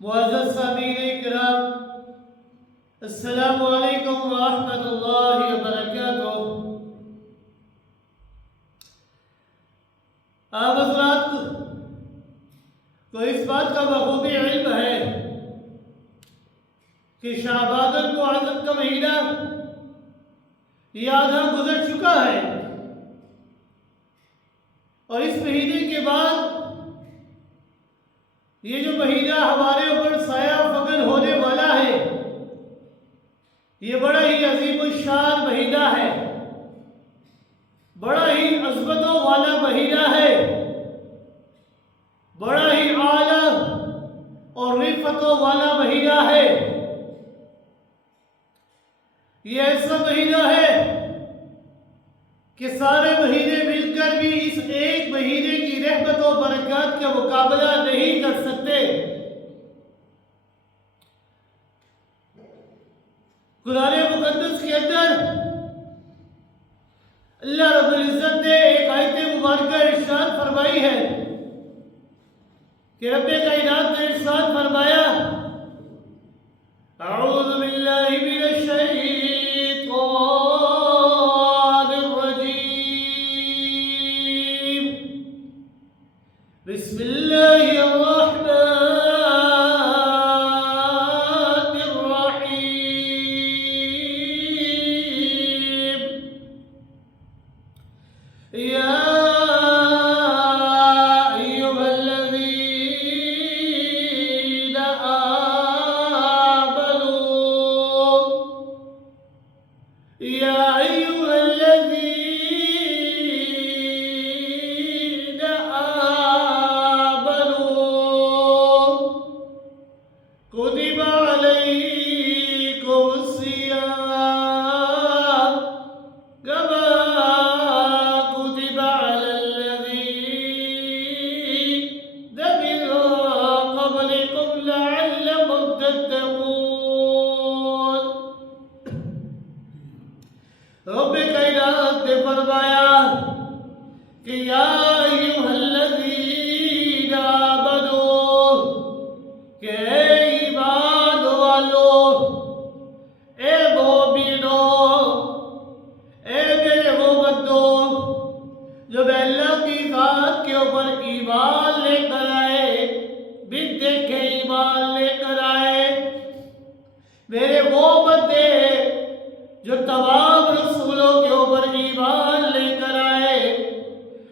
معزز سامعین کرام، السلام علیکم ورحمۃ اللہ وبرکاتہ۔ آپ حضرات کو اس بات کا بخوبی علم ہے کہ شعبان المعظم کا مہینہ یہ آدھا گزر چکا ہے، اور اس مہینے کے بعد یہ جو مہینہ ہمارے اوپر سایہ فگن ہونے والا ہے، یہ بڑا ہی عظیم الشان مہینہ ہے، بڑا ہی عظمتوں والا مہینہ ہے، بڑا ہی اعلیٰ اور رفعتوں والا مہینہ ہے۔ یہ ایسا مہینہ ہے کہ سارے مہینے مل کر بھی اس ایک مہینے کی رحمت و برکات کا مقابلہ نہیں کر سکتے۔ قرآن مقدس کے اندر اللہ رب العزت نے ایک آیت مبارکہ ارشاد فرمائی ہے کہ رب کائنات نے ارشاد فرمایا، اعوذ باللہ من الشیطان الرجیم، بسم اللہ الرحمن الرحیم، یا كتب عليكم الصيام كما كتب على الذين من قبلكم لعلكم تتقون۔ رب کائنات نے فرمایا کہ یا ایھا الذین آمنوا، کہ اے ایمان والو، اے مومنوں، اے میرے وہ بندو جو میں اللہ کی ذات کے اوپر ایمان لے کر آئے، بن دیکھے ایمان لے کر آئے، میرے وہ بندے جو تمام رسولوں کے اوپر ایمان لے کر آئے،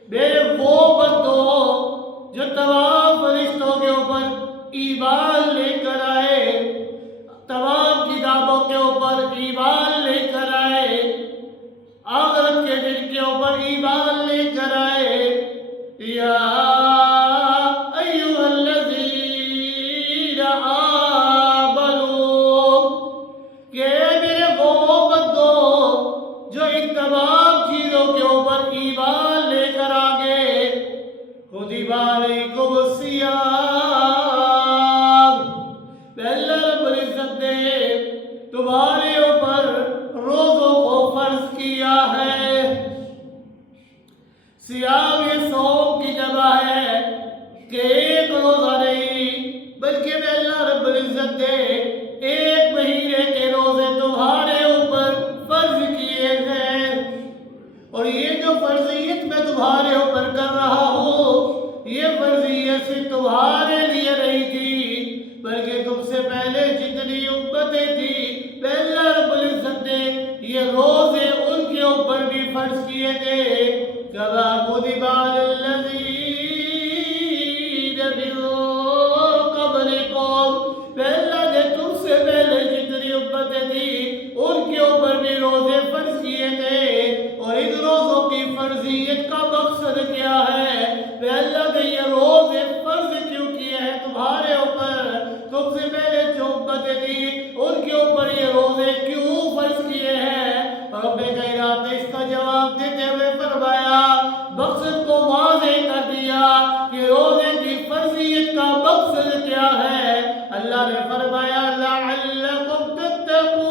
میرے وہ بندوں جو تمام فرشتوں کے اوپر ایمان لے کر آئے، تمام کتابوں کے اوپر ایمان لے کر آئے، آخرت کے دن کے اوپر ایمان لے کر آئے، یا ایھا الذین آمنوا، کہ میرے وہ بندوں جو ان تمام چیزوں کے اوپر ایمان لے کر آگے، کتب علیکم الصیام، میں اللہ رب العزت نے تمہارے اوپر روزوں کو فرض کیا ہے۔ صیام یہ صوم کی جمع ہے کہ ایک روزہ نہیں، بلکہ میں اللہ رب العزت نے ایک مہینے کے روزے تمہارے اوپر فرض کیے ہیں، اور یہ جو فرضیت میں تمہارے اوپر کر رہا ہوں، یہ فرضیت صرف تمہارے لیے نہیں تھی، بلکہ تم سے پہلے جتنی امتیں تھیں، میں اللہ رب العزت نے یہ روزے ان کے اوپر بھی فرض کیے تھے، کما کتب علی الذین من قبلکم، میں اللہ نے تم سے پہلے جتنی امتیں تھیں ان کے اوپر بھی روزے فرض کیے تھے، اور ان روزوں کی فرضیت کا مقصد کیا ہے؟ میں اللہ نے یہ روزے فرض کیوں کیے ہیں تمہارے اوپر؟ تم سے پہلے جو امتیں تھیں ان کے اوپر یہ روزے کیوں فرض کیے ہیں؟ رب کائنات نے اس کا جواب دیتے ہوئے فرمایا، مقصد کو واضح کر دیا کہ روزے کی فرضیت کا مقصد کیا ہے۔ اللہ نے فرمایا، لعلکم تتقون،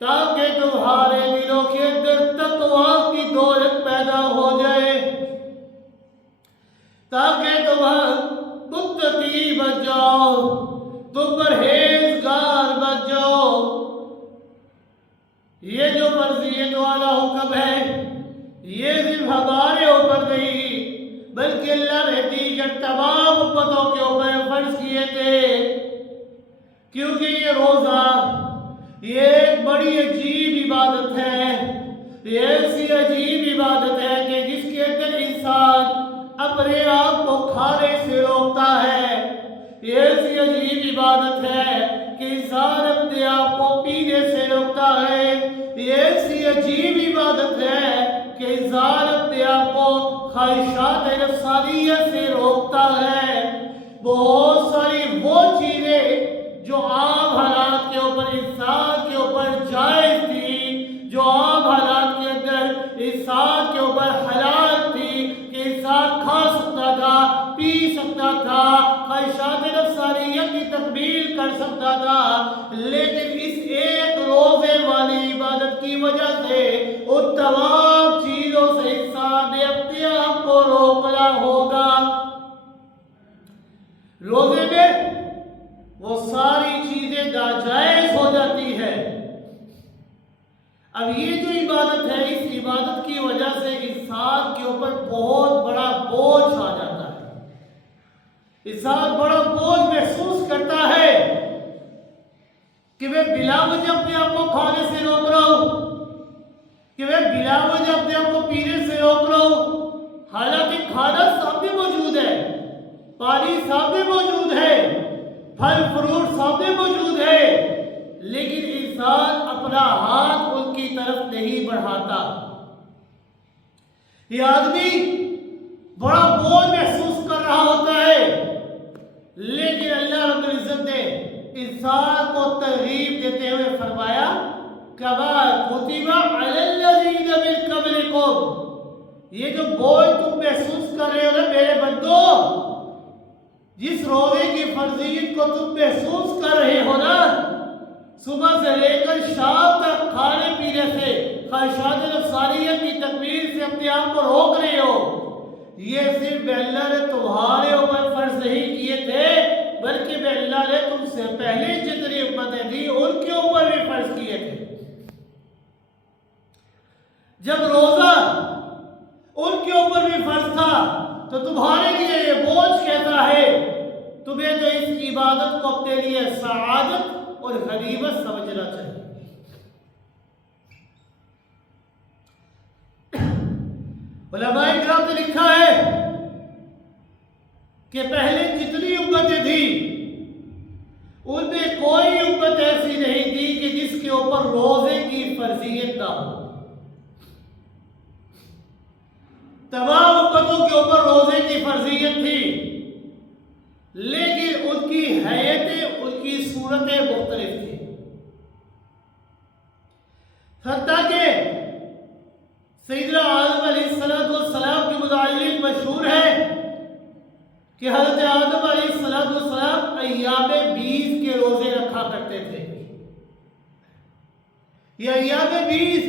تاکہ تمہارے دلوں کے اندر تقویٰ کی دولت پیدا ہو جائے، تاکہ تم متقی بن جاؤ، تم پرہیزگار بن جاؤ۔ یہ جو فرضیت والا حکم ہے یہ صرف ہمارے اوپر نہیں بلکہ اللہ نے دیگر تمام امتوں کے اوپر فرض کیے تھے، کیونکہ یہ روزہ یہ ایک بڑی عجیب عبادت ہے۔ یہ ایسی عجیب عبادت ہے کہ جس کے اندر انسان اپنے آپ کو کھانے سے روکتا ہے۔ یہ ایسی عجیب عبادت ہے کہ انسان اپنے آپ کو پینے سے روکتا ہے۔ یہ ایسی عجیب عبادت ہے کہ انسان اپنے آپ کو خواہشات نفسانیہ سے روکتا ہے۔ بہت ساری وہ چیزیں جو عام حالات کے اوپر انسان کے اوپر جائز تھی، جو عام حالات کے اندر انسان کے اوپر حلال تھی کہ انسان کھا سکتا تھا، پی سکتا تھا، خواہشات نفسانیہ کی تکمیل کر سکتا تھا، لیکن اس ایک روزے والی عبادت کی وجہ سے ان تمام چیزوں سے انسان نے اپنے آپ کو روکنا ہوگا۔ روزے میں وہ ساری چیزیں ناجائز ہو جاتی ہے۔ اب یہ جو عبادت ہے اس عبادت کی وجہ سے انسان کے اوپر بہت بڑا بوجھ آ جاتا ہے۔ انسان بڑا بوجھ محسوس کرتا ہے کہ میں بلا وجہ اپنے آپ کو کھانے سے روک رہا ہوں، کہ میں بلا وجہ اپنے آپ کو پینے سے روک رہا ہوں، حالانکہ کھانا سامنے موجود ہے، پانی سامنے موجود ہے، پھل فروٹ سامنے موجود ہے، لیکن انسان اپنا ہاتھ ان کی طرف نہیں بڑھاتا۔ یہ آدمی بڑا بوجھ محسوس کر رہا ہوتا ہے، لیکن اللہ رب العزت نے انسان کو ترغیب دیتے ہوئے فرمایا کما کتب علی الذین من قبلکم، یہ جو بوجھ تم محسوس کر رہے ہو نا میرے بندو، جس روزے کی فرضیت کو تم محسوس کر رہے ہو نا، صبح سے لے کر شام تک کھانے پینے سے، خواہشات نفسانیہ کی تکمیل سے اپنے آپ کو روک رہے ہو، یہ صرف اللہ نے تمہارے اوپر فرض نہیں کیے تھے بلکہ میں اللہ نے تم سے پہلے جتنی امتیں تھیں ان کے اوپر بھی فرض کیے تھے۔ جب روزہ ان کے اوپر بھی فرض تھا تو تمہارے لیے یہ بوجھ کہتا ہے، تمہیں تو اس عبادت کو اپنے لیے سعادت اور غنیمت سمجھنا چاہیے۔ علماء کرام نے لکھا ہے کہ پہلے جتنی امتیں تھیں ان میں کوئی امت ایسی نہیں تھی کہ جس کے اوپر روزے کی فرضیت نہ ہو۔ تمام امتوں کے اوپر روزے کی فرضیت تھی، لیکن ان کی حیتیں، ان کی صورتیں مختلف تھیں۔ حتیٰ کہ سیدنا آدم علیہ السلام کے متعلق مشہور ہے کہ حضرت آدم علیہ السلام ایام 20 کے روزے رکھا کرتے تھے۔ یہ ایام 20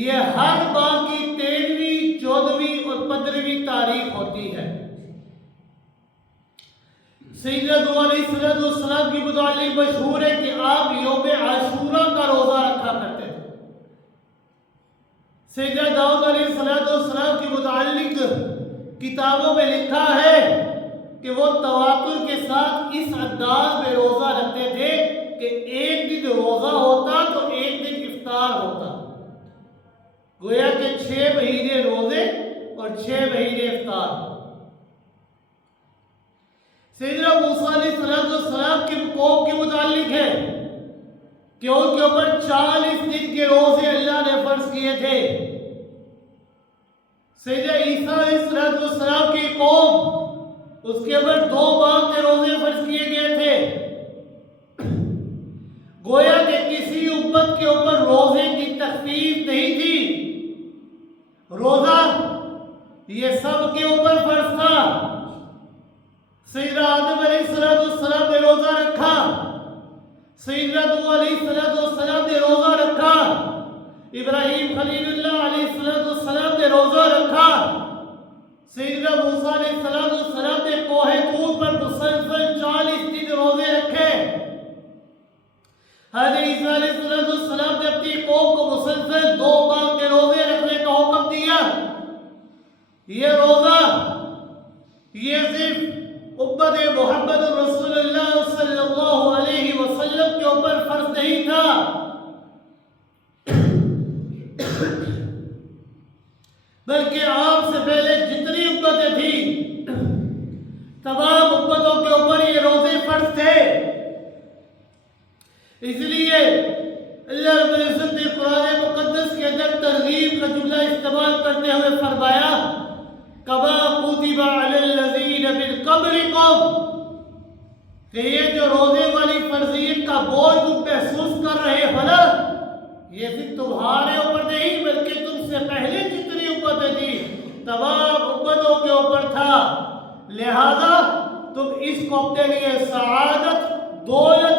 یہ ہر ماہ کی 13ویں، 14ویں اور 15ویں تاریخ ہوتی ہے۔ سیدنا نوح علیہ السلام کی متعلق مشہور ہے کہ آپ یوم عاشورہ کا روزہ رکھا کرتے تھے۔ سیدنا داؤد علیہ السلام کی متعلق کتابوں میں لکھا ہے کہ وہ تواتر کے ساتھ اس انداز میں روزہ رکھتے تھے کہ ایک دن روزہ ہوتا تو ایک دن افطار ہوتا، گویا کہ 6 مہینے روزے اور 6 مہینے افطار۔ سیدنا موسیٰ علیہ السلام کی قوم کے متعلق ہے کہ ان کے اوپر 40 دن کے روزے اللہ نے فرض کیے تھے۔ سیدنا عیسیٰ علیہ السلام کی قوم، اس کے اوپر 2 ماہ کے روزے فرض کیے گئے تھے۔ گویا کہ کسی امت کے اوپر روزے کی تخفیف نہیں تھی، روزہ یہ سب کے اوپر فرض تھا۔ سیدنا آدم علیہ السلام نے روزہ رکھا، سیدنا نوح علیہ السلام نے روزہ رکھا، ابراہیم خلیل اللہ علیہ السلام نے روزہ رکھا، سیدنا موسیٰ علیہ اوپر مسلسل 40 دن روزے رکھے. حضرت عیسیٰ علیہ السلام نے اپنی قوم کو مسلسل 2 ماہ کے روزے رکھنے کا حکم دیا. یہ روزہ یہ صرف امت محمد رسول اللہ صلی اللہ علیہ وسلم کے اوپر فرض نہیں تھا، بلکہ آپ سے پہلے جتنی امتیں تھیں تمام امتوں کے اوپر یہ روزے فرض تھے. اس لیے اللہ رب العزت نے قرآن مقدس کے اندر ترغیب کا جملہ استعمال کرتے ہوئے فرمایا کما کتب علی الذین من قبلکم، کہ یہ جو روزے والی فرضیت کا بوجھ تم محسوس کر رہے ہو نا، یہ صرف تمہارے اوپر نہیں بلکہ تم سے پہلے جتنی امتیں تھیں تمام امتوں کے اوپر تھا. لہذا تم اس کو اپنے لیے سعادت، دولت،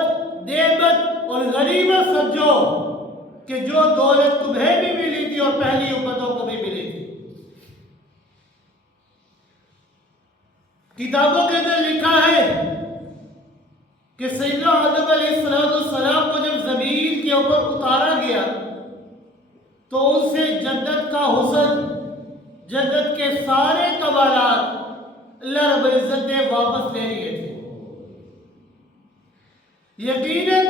نعمت اور غنیمت سمجھو کہ جو دولت تمہیں بھی ملی تھی اور پہلی امتوں کو بھی ملی تھی. کتابوں کے اندر لکھا ہے کہ سیدنا آدم علیہ السلام کو جب زمین کے اوپر اتارا گیا تو ان سے جنت کا حسن، جنت کے سارے کمالات اللہ رب العزت نے واپس لے لیے تھے. یقیناً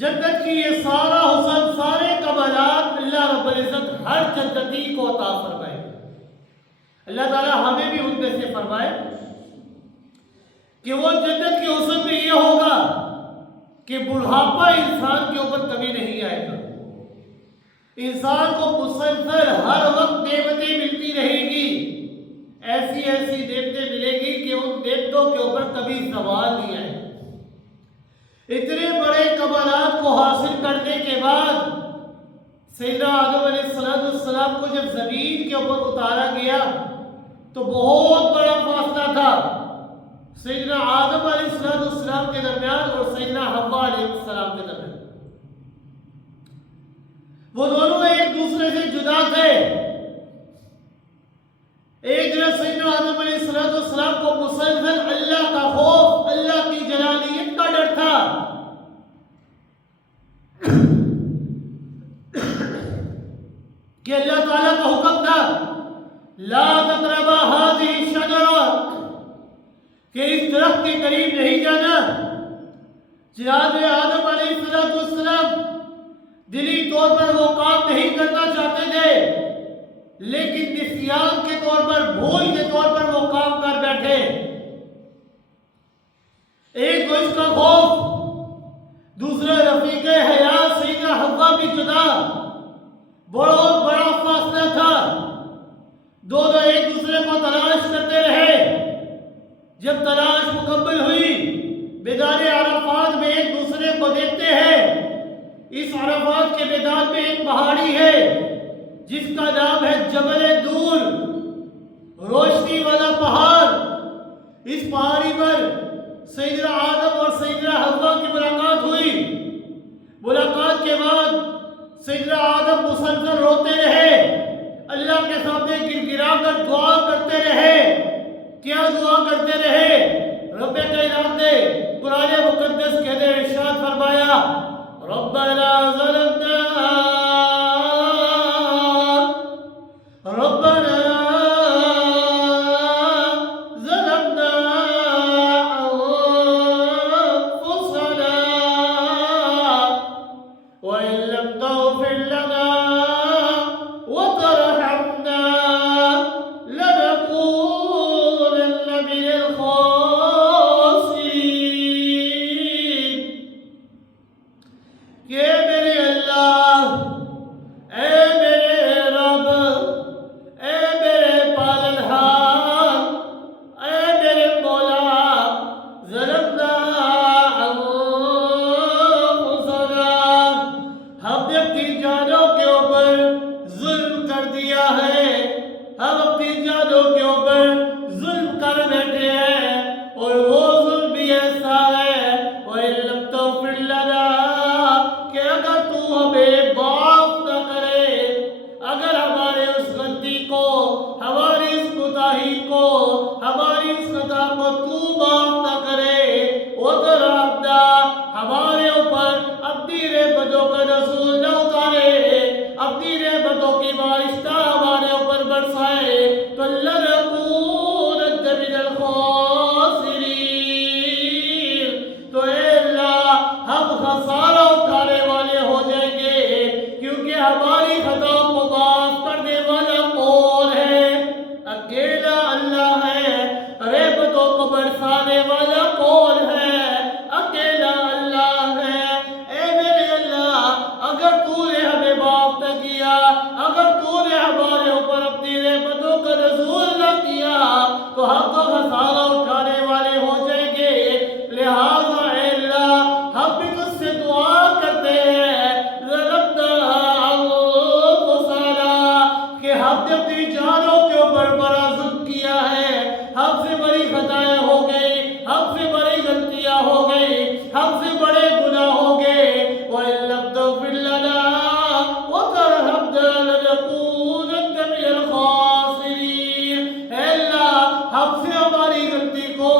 جنت کی یہ سارا حسن، سارے کمالات اللہ رب العزت ہر جنتی کو عطا فرمائے. اللہ تعالیٰ ہمیں بھی ان میں سے فرمائے کہ وہ جنت کے حسن میں یہ ہوگا کہ بڑھاپا انسان کے اوپر کبھی نہیں آئے گا. انسان کو مسلسل ہر وقت نعمتیں ملتی رہے گی، ایسی ایسی نعمتیں ملے گی کہ ان نعمتوں کے اوپر کبھی زوال نہیں آئے گا. اتنے بڑے کمالات کو حاصل کرنے کے بعد سیدنا آدم علیہ السلام کو جب زمین کے اوپر اتارا گیا تو بہت بڑا فاصلہ تھا سیدنا آدم علیہ السلام کے درمیان اور سیدنا حوا علیہ السلام کے درمیان. وہ دونوں ایک دوسرے سے جدا تھے. ایک طرف سیدنا آدم علیہ السلام کو مسلسل اللہ کا خوف، اللہ کی جلالیت کا ڈر تھا. کہ اللہ تعالیٰ کا حکم تھا لا تقربا هذه الشجرة، کہ اس درخت کے قریب نہیں جانا. جناب آدم علیہ السلام دلی طور پر وہ کام نہیں کرنا چاہتے تھے، لیکن نسیان کے طور پر، بھول کے طور پر وہ کام کر بیٹھے. ایک تو اس کا خوف، دوسرا رفیق حیات سیدنا حوا بھی جدا. بہت بڑا فاصلہ تھا. دونوں ایک دوسرے کو تلاش کرتے رہے. جب تلاش مکمل ہوئی، میدان عرفات میں ایک دوسرے کو دیکھتے ہیں. اس عرفات کے میدان میں ایک پہاڑی ہے جس کا نام ہے جبل دور، روشنی والا پہاڑ. اس پہاڑی پر سیدنا آدم اور سیدنا حوا کی ملاقات ہوئی. ملاقات کے بعد سیدنا آدم مسلسل روتے رہے، اللہ کے سامنے گر گرا کر دعا کرتے رہے. کیا دعا کرتے رہے؟ رب کائنات نے قرآن مقدس کے اندر ارشاد فرمایا ربنا ظلمنا وإن لم تغفر لنا وترحمنا لنكونن من الخاسرين. کہ میرے اللہ، اے میرے رب، اے میرے پالنہار، اے میرے مولا، ظلمنا ہم نے اپنی جانوں کے اوپر ظلم کر دیا ہے. ہم اپنی جانوں کے اوپر ظلم کر بیٹھے ہیں، اور وہ ظلم بھی ایسا ہے وَإِن لَمْ تَغْفِرْ لَنَا، کہ اگر تو ہمیں معاف نہ کرے، اگر ہمارے اس غلطی کو، ہماری اس کوتاہی کو، ہماری اس خطا کو تو معاف تو لنکونن من الخاسرین، تو اے اللہ ہم خسارہ اٹھانے والے ہو جائیں گے، کیونکہ ہماری خطاؤں کو معاف کرنے والا کون ہے؟ اکیلا اللہ ہے۔ رحمتوں کو برسانے والا کون ہے؟ اکیلا اللہ ہے۔ اے میرے اللہ، اگر تو نے ہمیں معاف نہ کیا، اگر تو نے ہمارے اوپر اپنی رحمتوں کا نزول نہ کیا، تو ہم تو خسارہ اٹھانے والے ہو جائیں گے۔ لہٰذا اے اللہ ہم بھی تجھ سے دعا کرتے ہیں، ظلمنا انفسنا، کہ ہم نے اپنی جانوں کے اوپر بڑا ظلم کیا ہے، ہم سے بڑی خطائیں ہو گئی، ہم سے بڑی غلطیاں ہو گئی، ہم سے بڑے گناہ ہو گئے۔ وَإِن لَّمْ تَغْفِرْ لَنَا وَتَرْحَمْنَا لَنَكُونَنَّ مِنَ الْخَاسِرِينَ۔ اے اللہ ہم سے ہماری غلطی کو،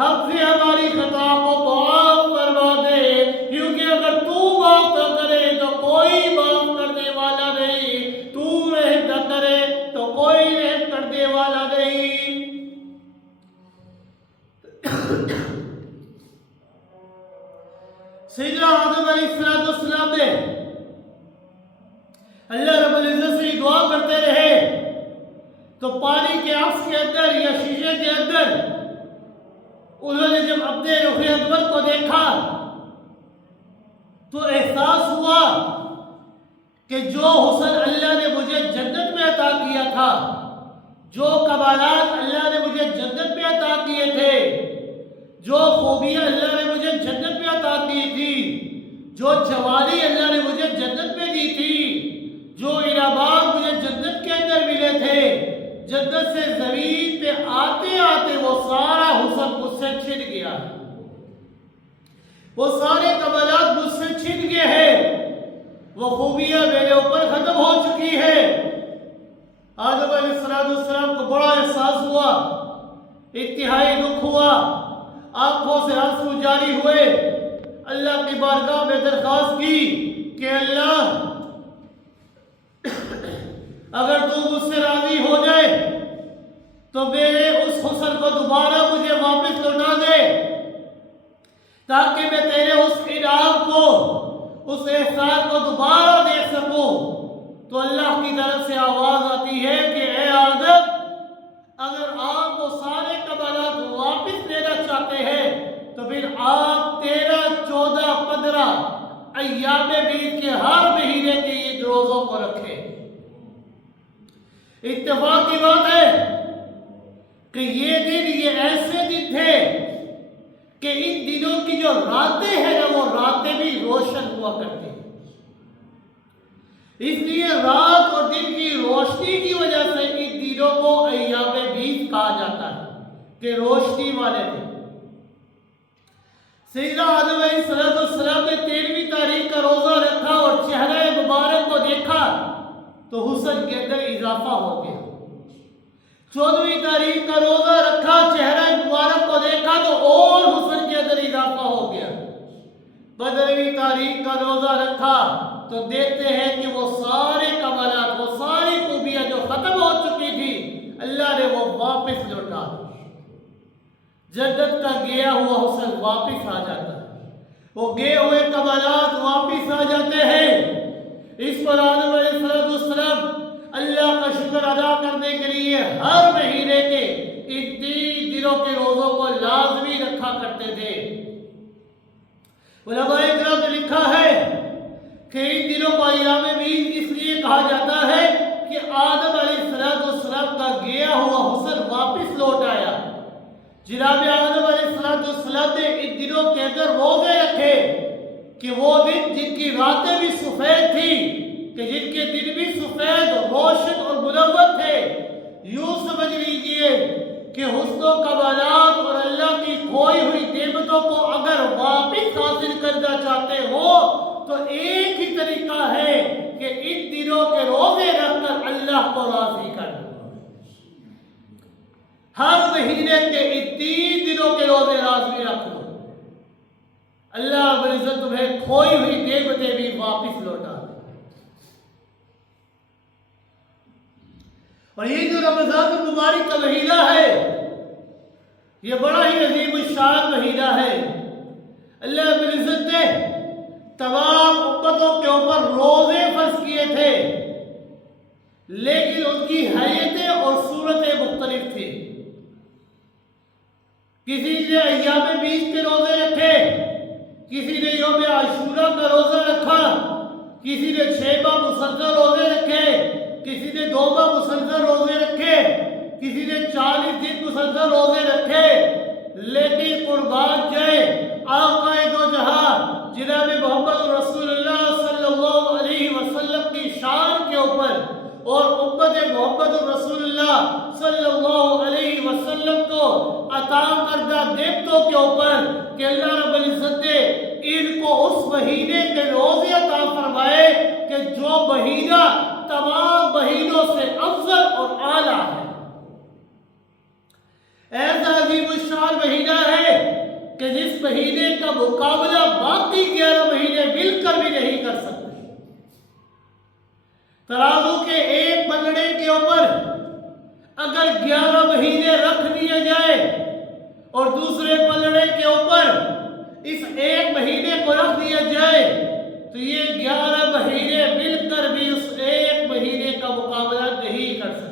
ہم سے ہماری خطا کو معاف فرما دے، کیونکہ اگر تو معاف نہ کرے تو کوئی معاف کرنے والا نہیں، تو رحم نہ کرے تو کوئی رحم کرنے والا نہیں۔ سیدنا آدم علیہ السلام نے اللہ رب العزت سے دعا کرتے رہے، تو پانی کے عکس کے اندر یا شیشے کے اندر انہوں نے جب اپنے رخ انور کو دیکھا تو احساس ہوا کہ جو حسن اللہ نے مجھے جنت میں عطا کیا تھا، جو کمالات اللہ نے مجھے جنت میں عطا کیے تھے، جو خوبیاں اللہ نے مجھے جنت میں عطا کی تھی، جو جوانی اللہ نے مجھے جنت میں دی تھی، جو انعامات مجھے جنت کے اندر ملے تھے، جنت سے زمین پہ آتے آتے وہ سارا حسن مجھ سے چھن گیا ہے، وہ سارے کمالات مجھ سے چھن گئے ہیں، وہ خوبیاں میرے اوپر ختم ہو چکی ہے۔ آدم علیہ السلام کو بڑا احساس ہوا، انتہائی دکھ ہوا، آنکھوں سے آنسو جاری ہوئے، اللہ کی بارگاہ میں درخواست کی کہ اللہ اگر تو مجھ سے راضی ہو جائے تو میرے اس حسن کو دوبارہ مجھے واپس لوٹا دے، تاکہ میں تیرے اس انعام کو، اس احسان کو دوبارہ دیکھ سکوں۔ تو اللہ کی طرف سے آواز آتی ہے کہ اے آدم، اگر آپ وہ سارے کمالات واپس لینا چاہتے ہیں تو پھر آپ 13، 14، 15 ایام بیت کے ہر مہینے کے عید روزوں کو رکھیں۔ اتفاق کی بات ہے کہ یہ دن، یہ ایسے دن تھے کہ ان دنوں کی جو راتیں ہیں نا، وہ راتیں بھی روشن ہوا کرتی ہیں۔ اس لیے رات اور دن کی روشنی کی وجہ سے ان دنوں کو ایام بیت کہا جاتا ہے کہ روشنی والے دن۔ سیدنا آدم علیہ السلام نے 13ویں تاریخ کا روزہ رکھا اور چہرہ مبارک کو دیکھا تو حسن کے اندر اضافہ ہو گیا۔ 14ویں تاریخ کا روزہ رکھا، چہرہ مبارک کو دیکھا تو اور حسن کے اندر اضافہ ہو گیا۔ 15ویں تاریخ کا روزہ رکھا تو دیکھتے ہیں کہ وہ سارے کمالات، وہ ساری خوبیاں جو ختم ہو چکی تھی، اللہ نے وہ واپس لوٹا دی۔ جنت کا گیا ہوا حسن واپس آ جاتا ہے، وہ گئے ہوئے کمالات واپس آ جاتے ہیں۔ اس پر آدم علیہ السلام اللہ کا شکر ادا کرنے کے لیے ہر مہینے کے ان 3 دنوں کے روزوں کو لازمی رکھا کرتے تھے۔ علماء کرام نے لکھا ہے کہ ان دنوں کو ایام بیت اس لیے کہا جاتا ہے کہ آدم علیہ السلام کا گیا ہوا حسن واپس لوٹ آیا۔ جناب آدم علیہ السلام نے ان دنوں کے اندر روزے رکھے کہ وہ دن جن کی راتیں بھی سفید تھی، کہ جن کے دن بھی سفید، روشن اور منور تھے۔ یوں سمجھ لیجئے کہ حسن و کمالات اور اللہ کی کھوئی ہوئی نعمتوں کو اگر واپس حاصل کرنا چاہتے ہو تو ایک ہی طریقہ ہے کہ ان دنوں کے روزے رکھ کر اللہ کو راضی کرنا۔ ہر مہینے کے ان 3 دنوں کے روزے لازمی رکھ لو، اللہ رب العزت تمہیں کھوئی ہوئی نعمتیں بھی واپس لوٹا دے۔ اور یہ جو رمضان مبارک کا مہینہ ہے، یہ بڑا ہی عظیم الشان مہینہ ہے۔ اللہ رب العزت نے تمام امتوں کے اوپر روزے فرض کیے تھے، لیکن ان کی حیتیں اور صورتیں مختلف تھیں۔ کسی نے ایام بیس کے روزے رکھے، کسی نے یوم عاشورہ کا روزہ رکھا، کسی نے 6 ماہ مسلسل روزے رکھے، کسی نے 2 ماہ مسلسل روزے رکھے، کسی نے 40 دن مسلسل روزے رکھے۔ لیکن قربان جائے آقا دو جہاں جناب محمد رسول اللہ صلی اللہ علیہ وسلم کی شان کے اوپر اور امت محمد رسول اللہ صلی اللہ علیہ وسلم کو عطا کردہ نعمتوں کے اوپر کہ اللہ رب العزت نے ان کو اس مہینے کے روزے عطا فرمائے کہ جو مہینہ تمام مہینوں سے افضل اور اعلیٰ ہے۔ ایسا عظیم الشان مہینہ ہے کہ جس مہینے کا مقابلہ باقی 11 مہینے مل کر بھی نہیں کر سکتے۔ ترازو کے ایک پلڑے کے اوپر اگر 11 مہینے رکھ دیے جائے اور دوسرے پلڑے کے اوپر اس ایک مہینے کو رکھ دیا جائے تو یہ 11 مہینے مل کر بھی اس ایک مہینے کا مقابلہ نہیں کر سکتے۔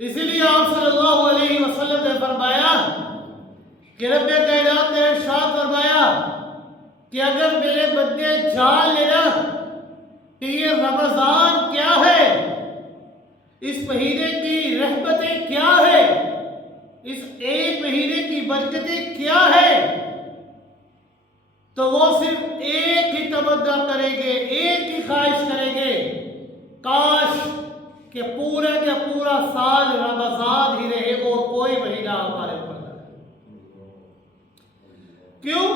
اسی لیے آپ صلی اللہ علیہ وسلم نے فرمایا کہ رب کائنات نے ارشاد فرمایا کہ اگر میرے بندے جان لینا کہ یہ رمضان کیا ہے، اس مہینے کی رحمتیں کیا ہے، اس ایک مہینے کی برکتیں کیا ہے، تو وہ صرف ایک ہی تمنا کریں گے، ایک ہی خواہش کریں گے، کاش کہ پورا کا پورا سال رمضان ہی رہے اور کوئی مہینہ ہمارے اوپر نہ رہے۔ کیوں؟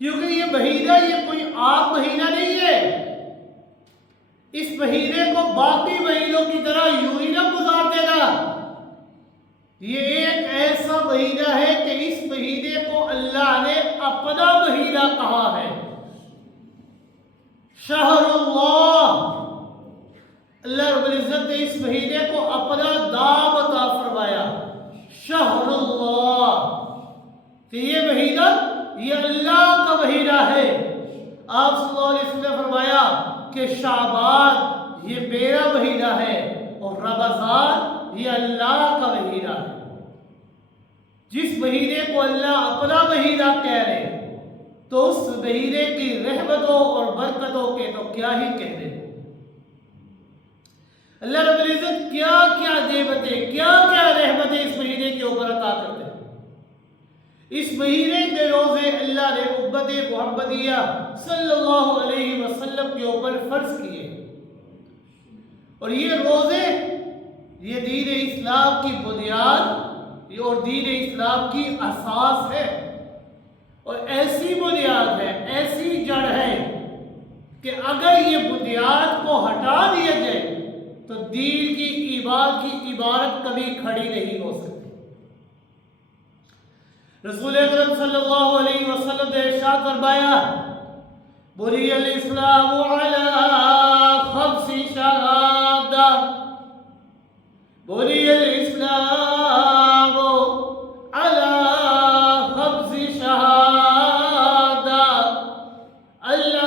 کیونکہ یہ مہینہ یہ کوئی عام مہینہ نہیں ہے۔ اس مہینے کو باقی مہینوں کی طرح یوں ہی نہ گزار دینا۔ یہ ایک ایسا مہینہ ہے کہ اس مہینے کو اللہ نے اپنا مہینہ کہا ہے۔ شہر اللہ، اللہ رب العزت نے اس مہینے کو اپنا نام عطا فرمایا، شہر اللہ، کہ یہ مہینہ یہ اللہ کا مہینہ ہے۔ آپ صلی اللہ علیہ وسلم نے فرمایا کہ شعبان یہ میرا مہینہ ہے اور رمضان یہ اللہ کا مہینہ ہے۔ جس مہینے کو اللہ اپنا مہینہ کہہ رہے تو اس مہینے کی رحمتوں اور برکتوں کے تو کیا ہی کہنے۔ اللہ رب العزت کیا کیا نعمتیں، کیا کیا رحمتیں اس مہینے کے اوپر عطا کرتے ہیں۔ اس مہینے کے روزے اللہ نے امت محمدیہ صلی اللہ علیہ وسلم کے اوپر فرض کیے، اور یہ روزے یہ دین اسلام کی بنیاد اور دین اسلام کی اساس ہے، اور ایسی بنیاد ہے، ایسی جڑ ہے کہ اگر یہ بنیاد کو ہٹا دیا جائے تو دین کی عبارت کبھی کھڑی نہیں ہو سکتی۔ رسول اکرم صلی اللہ علیہ وسلم نے ارشاد فرمایا بنی الاسلام علی 5 شہادہ، بنی الاسلام علی 5 شہادہ، اللہ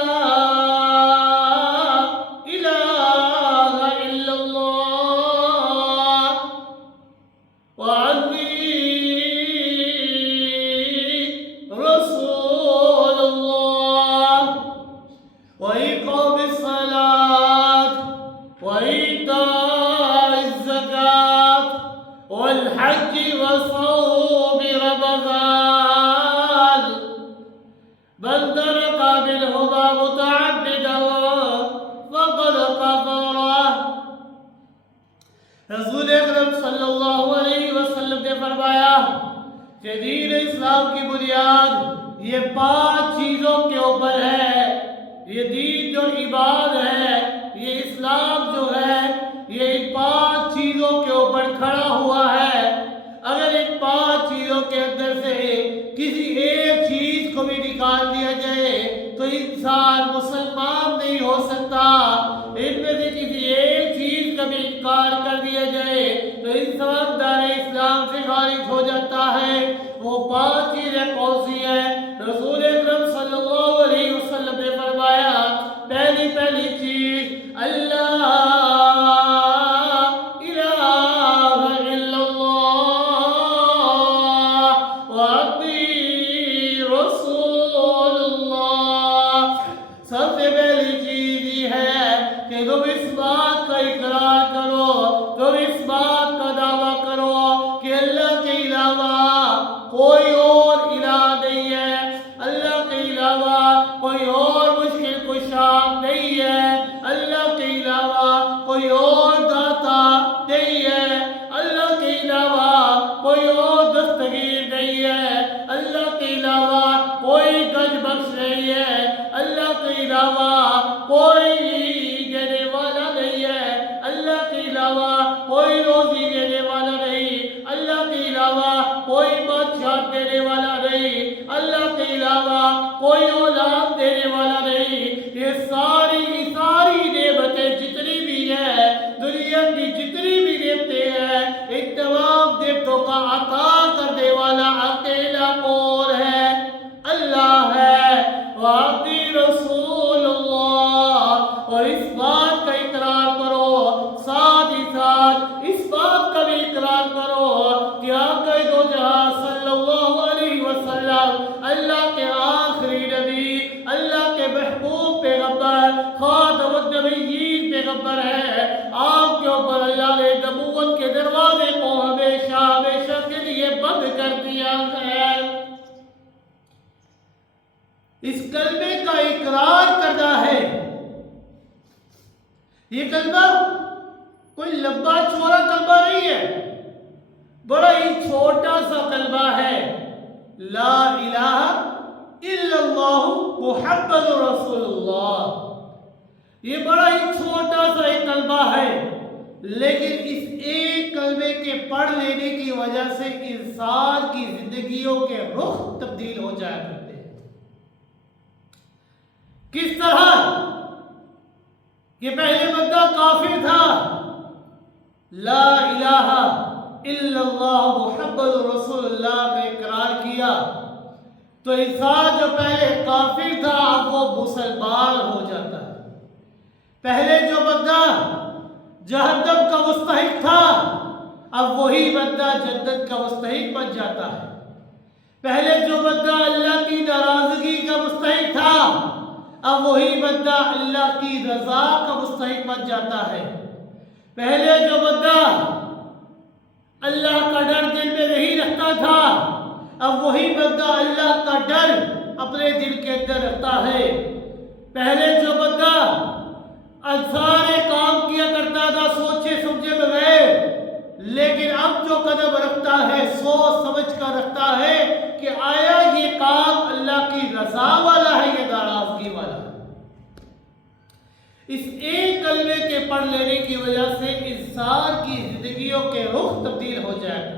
رسول اکرم صلی اللہ علیہ وسلم نے فرمایا کہ دین اسلام کی بنیاد یہ 5 چیزوں کے اوپر ہے۔ یہ دین جو عباد ہے، یہ اسلام جو ہے، یہ ان 5 چیزوں کے اوپر کھڑا ہوا ہے۔ اگر ان 5 چیزوں کے اندر سے کسی ایک چیز کو بھی نکال دیا جائے تو انسان مسلمان نہیں ہو سکتا۔ ان میں سے کسی ایک اعتبار کر دیا جائے تو انسان دار اسلام سے خارج ہو جاتا ہے۔ وہ 5 چیزیں کون سی ہیں؟ رسول اکرم صلی اللہ علیہ وسلم نے فرمایا پہلی چیز اللہ الہ الا اللہ وانی رسول اللہ۔ سب سے پہلی چیز یہ ہے کہ تم اس بات کا اقرار کرو، تم اس بات کا دعویٰ کرو کہ اللہ کے علاوہ کوئی اور الہ نہیں ہے، اللہ کے علاوہ کوئی اور مشکل کشا نہیں ہے، اللہ کے علاوہ کوئی اور داتا نہیں ہے، اللہ کے علاوہ کوئی اور دستگیر نہیں ہے، اللہ کے علاوہ کوئی گنج بخش نہیں ہے، اللہ کے علاوہ کوئی دینے والا نہیں ہے، اللہ کے علاوہ کوئی روزی دینے والا نہیں، اللہ کے علاوہ کوئی بادشاہ دینے والا نہیں، اللہ کے علاوہ کوئی اولاد دینے والا نہیں۔ یہ ساری نعمتیں جتنی بھی ہیں، دنیا کی جتنی بھی نعمتیں ہیں، ان تمام نعمتوں کا عطا کرنے والا اکیلا کون ہے؟ اللہ ہے، وانی رسول اللہ۔ اور اس بات کا اقرار کرو، ساتھ ہی ساتھ اس بات کا بھی اقرار کرو کہ آقا دو جہاں صلی اللہ علیہ وسلم اللہ کے آخری نبی، اللہ کے محبوب پیغمبر، خاتم النبیین پیغمبر ہے۔ آپ کے اوپر اللہ نے نبوت کے دروازے کو ہمیشہ کے لیے بند کر دیا ہے۔ اس کلمے کا اقرار کرنا ہے۔ یہ کلمہ کوئی لمبا چوڑا کلمہ نہیں ہے، بڑا ہی چھوٹا سا کلمہ ہے، لا الہ الا اللہ محمد رسول اللہ۔ یہ بڑا ہی چھوٹا سا ایک کلمہ ہے، لیکن اس ایک کلمے کے پڑھ لینے کی وجہ سے انسان کی زندگیوں کے رخ تبدیل ہو جایا کرتے ہیں۔ کس طرح؟ یہ پہلے بندہ کافر تھا، لا الہ الا اللہ محمد رسول اللہ کا اقرار کیا تو انسان جو پہلے کافر تھا اب وہ مسلمان ہو جاتا ہے۔ پہلے جو بندہ جہنم کا مستحق تھا اب وہی بندہ جنت کا مستحق بن جاتا ہے۔ پہلے جو بندہ اللہ کی ناراضگی کا مستحق تھا اب وہی بندہ اللہ کی رضا کا مستحق بن جاتا ہے۔ پہلے جو بندہ اللہ کا ڈر دل میں نہیں رکھتا تھا اب وہی بندہ اللہ کا ڈر اپنے دل کے اندر رکھتا ہے۔ پہلے جو بندہ سارے کام کیا کرتا تھا سوچے سمجھے بغیر، لیکن اب جو قدم رکھتا ہے سوچ سمجھ کر رکھتا ہے کہ آیا یہ کام اللہ کی رضا والا ہے یا ناراضگی والا ہے۔ اس ایک کلمے کے پڑھ لینے کی وجہ سے انسان کی زندگیوں کے رخ تبدیل ہو جائے گا۔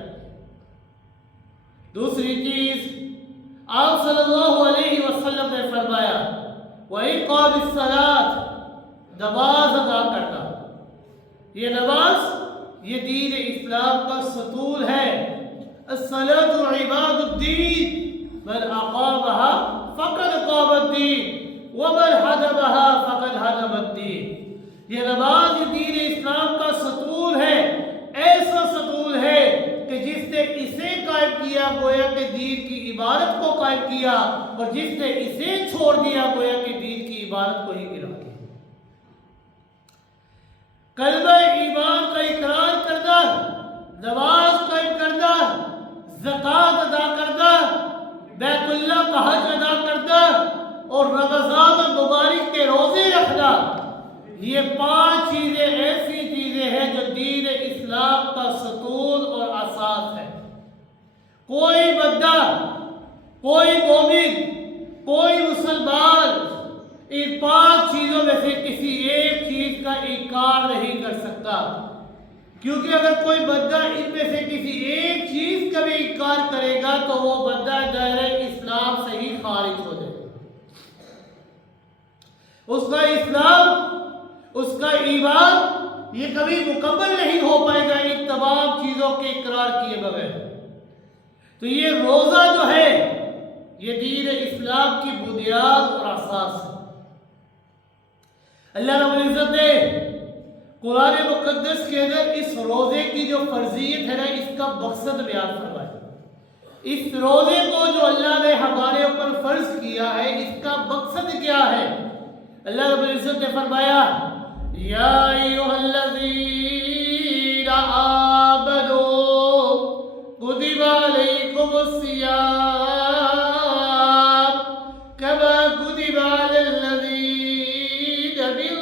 دوسری چیز آپ صلی اللہ علیہ وسلم نے فرمایا وَإِقَامِ الصَّلَاةِ، نماز ادا کرنا۔ یہ نماز یہ دین اسلام کا ستون ہے۔ الصلاة عماد الدین، من اقامها فقد قام الدین ومن هدمها فقد هدم الدین۔ یہ نماز یہ دین اسلام کا ستون ہے، ایسا ستون ہے کہ جس نے اسے قائم کیا گویا کہ دین کی عبادت کو قائم کیا، اور جس نے اسے چھوڑ دیا گویا کہ دین کی عبادت کو ہی گرا دیا۔ کلمہ ایمان کا اقرار کرنا، نماز قائم کرنا، زکوٰۃ ادا کرنا، بیت اللہ کا حج ادا کرنا اور رمضان المبارک کے روزے رکھنا، یہ 5 چیزیں ایسی چیزیں ہیں جو دین اسلام کا ستون اور اساس ہے۔ کوئی بندہ، کوئی مومن، کوئی مسلمان ان 5 چیزوں میں سے کسی ایک چیز کا انکار نہیں کر سکتا، کیونکہ اگر کوئی بندہ ان میں سے کسی ایک چیز کا بھی انکار کرے گا تو وہ بندہ دائرہ اسلام سے ہی خارج ہو جائے گا۔ اس کا اسلام، اس کا ایمان یہ کبھی مکمل نہیں ہو پائے گا ان تمام چیزوں کے اقرار کیے بغیر۔ تو یہ روزہ جو ہے یہ دین اسلام کی بنیاد اور اساس ہے۔ اللہ رب العزت نے قرآن مقدس کے اندر اس روزے کی جو فرضیت ہے نا، اس کا مقصد بیان فرمایا۔ اس روزے کو جو اللہ نے ہمارے اوپر فرض کیا ہے، اس کا مقصد کیا ہے؟ اللہ رب العزت نے فرمایا یا ایھا الذین آمنوا کتب علیکم الصیام کما کتب علی الذین من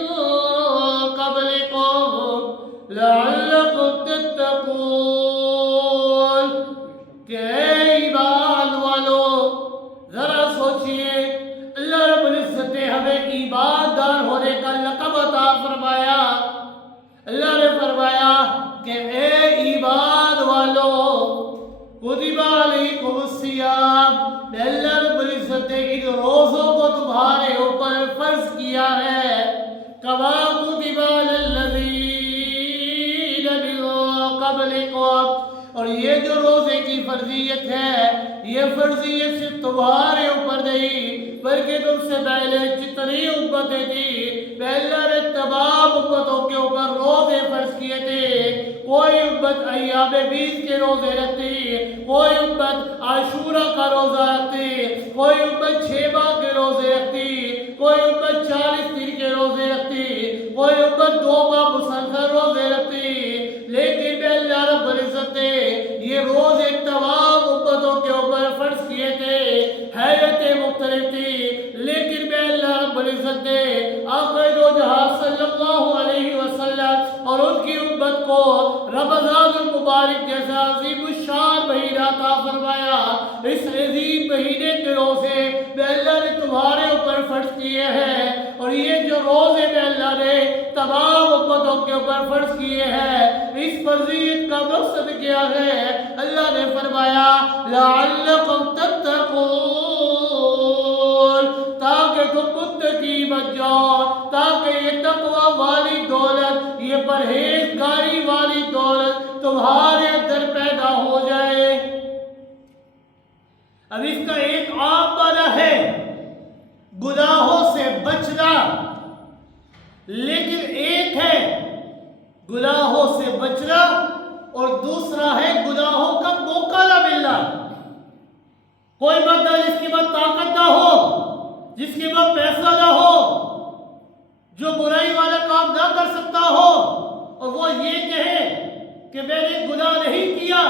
قبلکم لعلکم تتقون۔ کہ ایمان والو ذرا سوچئے، اللہ رب العزت نے ہمیں ایماندار ہونے کا لقب عطا فرمایا۔ اللہ نے فرمایا کہ اے ایمان والو کتب علیکم الصیام، میں اللہ رب العزت نے ان روزوں کو تمہارے اوپر فرض کیا ہے، کما کتب علی الذین من قبلکم، اور یہ جو روزے کی فرضیت ہے، یہ فرضیت صرف تمہارے اوپر نہیں بلکہ تم سے پہلے جتنی امتیں تھیں، میں اللہ نے تمام امتوں کے اوپر روزے فرض کیے تھے۔ کوئی امت ایام 20 کے روزے رکھتی، کوئی امت عاشورہ کا روزہ رکھتی، کوئی امت 6 ماہ کے روزے رکھتی، کوئی امت 40 دن کے روزے رکھتی، کوئی امت 2 ماہ مسلسل روزے رکھتی۔ لیکن میں اللہ رب العزت نے یہ روزے تمام امتوں کے اوپر فرض کیے تھے، حیرتیں مختلف تھی، لیکن میں اللہ رب العزت نے آقا دو جہاں صلی اللہ علیہ وسلم اور ان کی امت کو رمضان المبارک جیسا عظیم الشان مہینہ عطا فرمایا۔ اس عظیم مہینے کے روزے میں اللہ نے تمہارے اوپر فرض کیے ہیں، اور یہ جو روزے میں اللہ نے تمام امتوں کے اوپر فرض کیے ہیں، اس فرضیت کا مقصد کیا ہے؟ اللہ نے فرمایا لعلکم تتقون، تاکہ تم متقی بن جاؤ، تاکہ یہ تقوی والی دولت، یہ پرہیزگاری والی دولت تمہارے اندر پیدا ہو جائے۔ اب اس کا ایک عام معنی ہے گناہوں سے بچنا، لیکن ایک ہے گناہوں سے بچنا اور دوسرا ہے گناہوں کا موقع نہ ملنا۔ کوئی بندہ جس کے پاس طاقت نہ ہو، جس کے پاس پیسہ نہ ہو، جو برائی والا کام نہ کر سکتا ہو، اور وہ یہ کہے کہ میں نے گناہ نہیں کیا،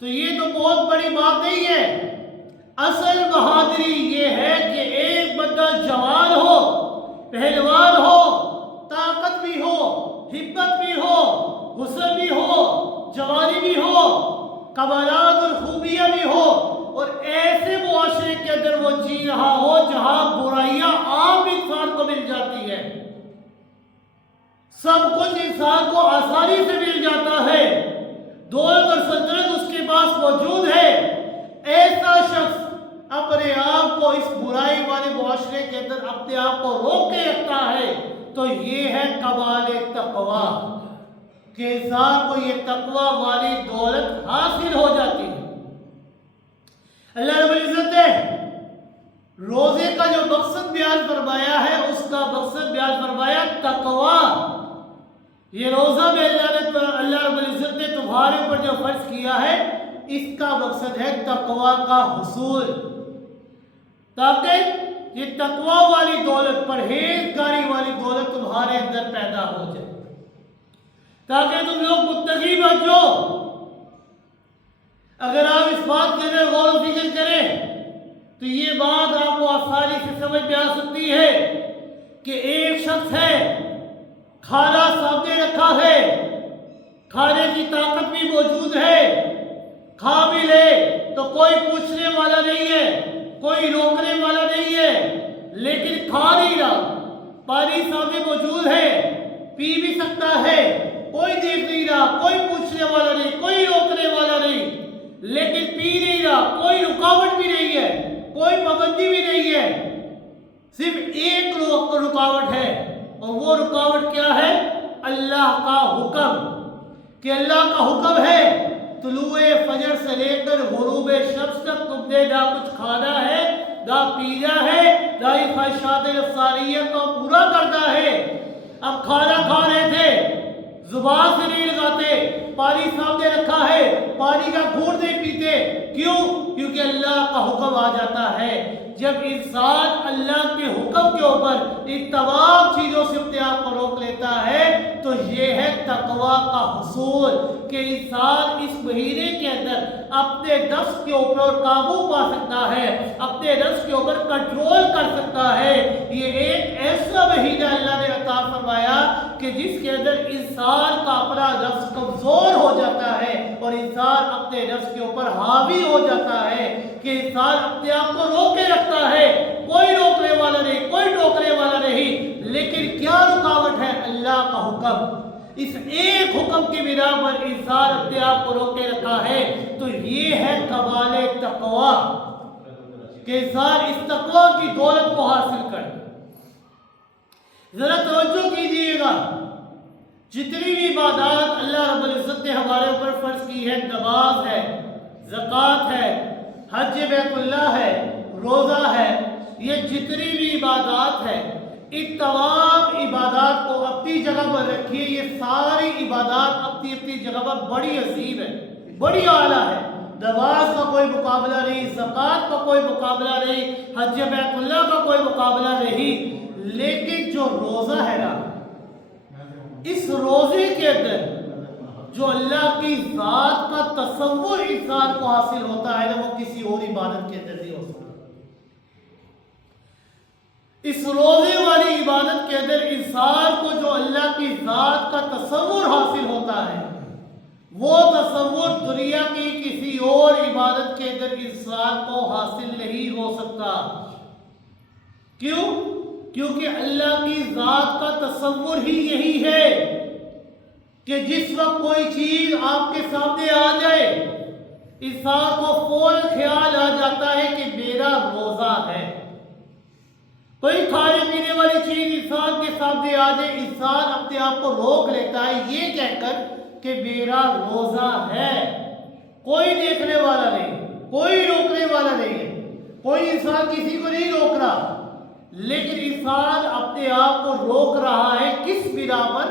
تو یہ تو بہت بڑی بات نہیں ہے۔ اصل بہادری یہ ہے کہ ایک بندہ جوان ہو، پہلوان ہو، طاقت بھی ہو، ہمت بھی ہو، حسن بھی ہو، جوانی بھی ہو، کمالات اور خوبیاں بھی ہو، اور ایسے معاشرے کے اندر وہ جی رہا ہو جہاں برائیاں عام انسان کو مل جاتی ہے، سب کچھ انسان کو آسانی سے مل جاتا ہے، دولت اور سلطنت اس کے پاس موجود ہے۔ ایسا شخص اپنے آپ کو اس برائی والے معاشرے کے اندر اپنے آپ کو روک کے رکھتا ہے، تو یہ ہے کمال تقویٰ، کہ انسان کو یہ تقویٰ والی دولت حاصل ہو جاتی ہے۔ اللہ رب العزت نے روزے کا جو مقصد بیان فرمایا ہے، اس کا مقصد بیان فرمایا تقویٰ۔ یہ روزہ میں اللہ رب العزت نے تمہارے اوپر جو فرض کیا ہے، اس کا مقصد ہے تقویٰ کا حصول، تاکہ یہ تقویٰ والی دولت، پرہیزگاری والی دولت تمہارے اندر پیدا ہو جائے، تاکہ تم لوگ متقی بن جاؤ۔ اگر آپ اس بات کے اندر غور و فکر کریں تو یہ بات آپ کو آسانی سے سمجھ میں آ سکتی ہے کہ ایک شخص ہے، کھانا سامنے رکھا ہے، کھانے کی طاقت بھی موجود ہے، کھا بھی لے تو کوئی پوچھنے والا نہیں ہے، کوئی روکنے والا نہیں ہے، لیکن کھا نہیں رہا۔ پانی سامنے موجود ہے، پی بھی سکتا ہے، کوئی دیکھ نہیں رہا، کوئی پوچھنے والا نہیں، کوئی روکنے والا نہیں، لیکن پی نہیں رہا، کوئی رکاوٹ بھی نہیں ہے، کوئی پابندی بھی نہیں ہے، صرف ایک رکاوٹ ہے، اور وہ رکاوٹ کیا ہے؟ اللہ اللہ کا حکم، کہ اللہ کا حکم ہے طلوع فجر سے لے کر غروب شمس تک تم نے نہ کچھ کھانا ہے نہ پینا ہے، نہ ہی خواہشات نفسانیہ کو پورا کرنا ہے۔ اب کھانا کھا رہے تھے، زبان سے نہیں لگاتے، پانی سامنے رکھا ہے، پانی کا گھونٹ نہیں پیتے، کیوں؟ کیونکہ اللہ کا حکم آ جاتا ہے۔ جب انسان اللہ کے حکم کے اوپر ان تمام چیزوں سے اپنے آپ کو روک لیتا ہے تو یہ ہے تقویٰ کا حصول، کہ انسان اس مہینے کے اندر اپنے نفس کے اوپر قابو پا سکتا ہے، اپنے نفس کے اوپر کنٹرول کر سکتا ہے۔ یہ ایک ایسا مہینہ اللہ نے عطا فرمایا کہ جس کے اندر انسان کا اپنا نفس کمزور ہو جاتا ہے اور انسان اپنے نفس کے اوپر حاوی ہو جاتا ہے، کہ انسان اپنے آپ کو روکے رکھتا ہے، کوئی روکنے والا نہیں، کوئی ٹوکنے والا نہیں۔ لیکن کیا رکاوٹ ہے؟ اللہ کا حکم۔ اس ایک حکم کی بنا پر انسان اپنے آپ کو روکے رکھا ہے، تو یہ ہے کمال تقویٰ، کہ انسان اس تقویٰ کی دولت کو حاصل کرے۔ ذرا توجہ کیجیے گا، جتنی بھی عبادات اللہ رب العزت نے ہمارے اوپر فرض کی ہے، نماز ہے، زکوٰۃ ہے، حج بیت اللہ ہے، روزہ ہے، یہ جتنی بھی عبادات ہے، ان تمام عبادات کو اپنی جگہ پر رکھیے۔ یہ ساری عبادات اپنی اپنی جگہ پر بڑی عظیم ہے، بڑی اعلیٰ ہے۔ نماز کا کوئی مقابلہ نہیں، زکوٰۃ کا کوئی مقابلہ نہیں، حج بیت اللہ کا کوئی مقابلہ نہیں۔ لیکن جو روزہ ہے نا، اس روزے کے اندر جو اللہ کی ذات کا تصور انسان کو حاصل ہوتا ہے نا، وہ کسی اور عبادت کے اندر نہیں ہو سکتا۔ اس روزے والی عبادت کے اندر انسان کو جو اللہ کی ذات کا تصور حاصل ہوتا ہے، وہ تصور دنیا کی کسی اور عبادت کے اندر انسان کو حاصل نہیں ہو سکتا۔ کیوں؟ کیونکہ اللہ کی ذات کا تصور ہی یہی ہے کہ جس وقت کوئی چیز آپ کے سامنے آ جائے، انسان کو فوراً خیال آ جاتا ہے کہ میرا روزہ ہے۔ کوئی کھانے پینے والی چیز انسان کے سامنے آ جائے، انسان اپنے آپ کو روک لیتا ہے یہ کہہ کر کہ میرا روزہ ہے۔ کوئی دیکھنے والا نہیں، کوئی روکنے والا نہیں ہے، کوئی انسان کسی کو نہیں روک رہا، لیکن انسان اپنے آپ کو روک رہا ہے کس بنا پر؟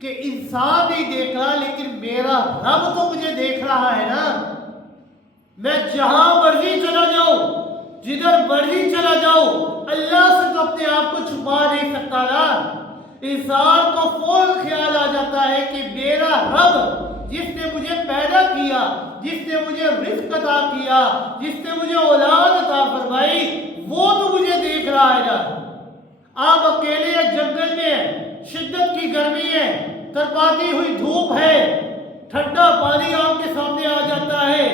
کہ انسان نہیں دیکھ رہا لیکن میرا رب تو مجھے دیکھ رہا ہے نا۔ میں جہاں مرضی چلا جاؤں، جدھر مرضی چلا جاؤں، اللہ سے تو اپنے آپ کو چھپا نہیں سکتا نا۔ انسان کو فوراً خیال آ جاتا ہے کہ میرا رب جس نے مجھے پیدا کیا، جس نے مجھے رزق عطا کیا، جس نے مجھے اولاد عطا فرمائی، وہ تو مجھے دیکھ رہا ہے نا۔ آپ اکیلے جنگل میں ہیں، شدت کی گرمی ہے، ترپاتی ہوئی دھوپ ہے، ٹھنڈا پانی آپ کے سامنے آ جاتا ہے،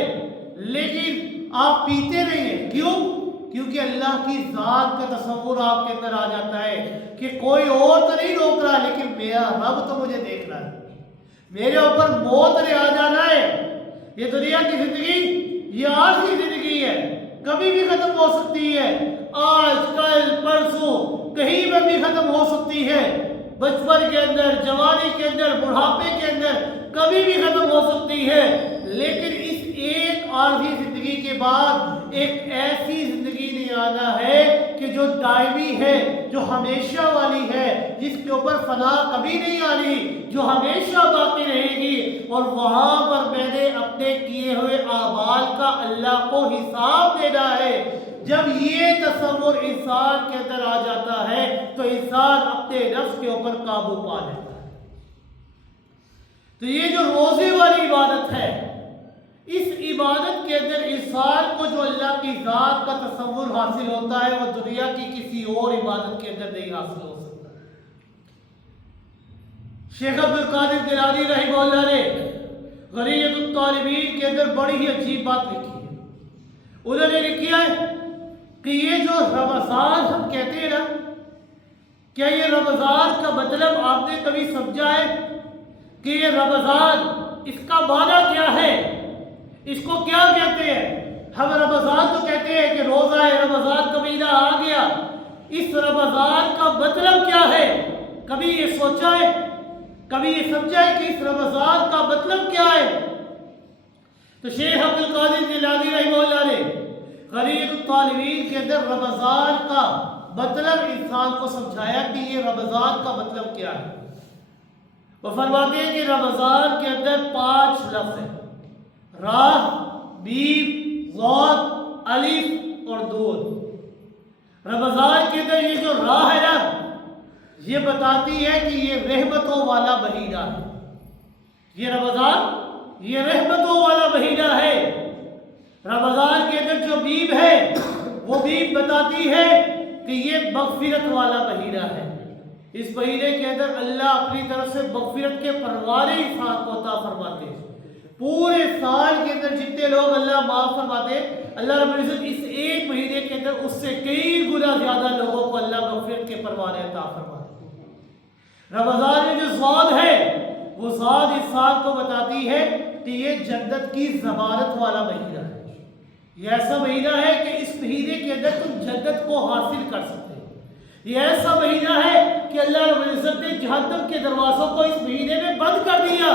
لیکن آپ پیتے نہیں ہیں۔ کیوں؟ کیونکہ اللہ کی ذات کا تصور آپ کے اندر آ جاتا ہے کہ کوئی اور تو نہیں روک رہا لیکن میرا رب تو مجھے دیکھ رہا ہے، میرے اوپر موت نے آ جانا ہے۔ یہ دنیا کی زندگی یہ آخری زندگی ہے، کبھی بھی ختم ہو سکتی ہے، آج کل پرسوں کہیں پر بھی ختم ہو سکتی ہے، بچپن کے اندر، جوانی کے اندر، بڑھاپے کے اندر کبھی بھی ختم ہو سکتی ہے۔ لیکن اس ایک عارضی زندگی کے بعد ایک ایسی زندگی نہیں آنا ہے کہ جو دائمی ہے، جو ہمیشہ والی ہے، جس کے اوپر فنا کبھی نہیں آنی، جو ہمیشہ باقی رہے گی، اور وہاں پر میں نے اپنے کیے ہوئے اعمال کا اللہ کو حساب دینا ہے۔ جب یہ تصور انسان کے اندر آ جاتا ہے تو انسان اپنے نفس کے اوپر قابو پا لیتا ہے۔ تو یہ جو روزے والی عبادت ہے، اس عبادت کے اندر انسان کو جو اللہ کی ذات کا تصور حاصل ہوتا ہے وہ دنیا کی کسی اور عبادت کے اندر نہیں حاصل ہو سکتا۔ شیخ عبد القادر جیلانی رحمہ اللہ نے غنیۃ الطالبین کے اندر بڑی ہی عجیب بات لکھی ہے۔ انہوں نے لکھی ہے کہ یہ جو رمضان ہم کہتے ہیں نا، کیا یہ رمضان کا مطلب آپ نے کبھی سمجھا ہے کہ یہ رمضان اس کا معنی کیا ہے، اس کو کیا کہتے ہیں؟ ہم رمضان تو کہتے ہیں کہ روزہ ہے، رمضان کا مہینہ آ گیا، اس رمضان کا مطلب کیا ہے؟ کبھی یہ سوچا ہے؟ کبھی یہ سمجھا ہے کہ اس رمضان کا مطلب کیا ہے؟ تو شیخ عبد القادر جیلانی رحمہ اللہ نے غریب الطالبین کے اندر رمضان کا مطلب انسان کو سمجھایا کہ یہ رمضان کا مطلب کیا ہے۔ وہ فرماتے ہیں کہ رمضان کے اندر 5 لفظ ہیں: راہ، میم، ضاد، الف اور دود۔ رمضان کے اندر یہ جو راہ ہے نا، یہ بتاتی ہے کہ یہ رحمتوں والا مہینہ ہے۔ یہ رمضان یہ رحمتوں والا مہینہ ہے۔ رمضان کے اندر جو میم ہے وہ میم بتاتی ہے کہ یہ مغفرت والا مہینہ ہے۔ اس مہینے کے اندر اللہ اپنی طرف سے مغفرت کے پروارے انسان کو عطا فرماتے ہیں۔ پورے سال کے اندر جتنے لوگ اللہ معاف فرماتے ہیں، اللہ رب العزت اس ایک مہینے کے اندر اس سے کئی گنا زیادہ لوگوں کو اللہ مغفرت کے پروارے عطا فرماتے ہیں۔ رمضان میں جو ضاد ہے وہ ضاد انسان کو بتاتی ہے کہ یہ جنت کی ضمانت والا مہینہ ہے۔ یہ ایسا مہینہ ہے کہ اس مہینے کے اندر تم جنت کو حاصل کر سکتے ہو۔ یہ ایسا مہینہ ہے کہ اللہ رب العزت نے جہنم کے دروازوں کو اس مہینے میں بند کر دیا،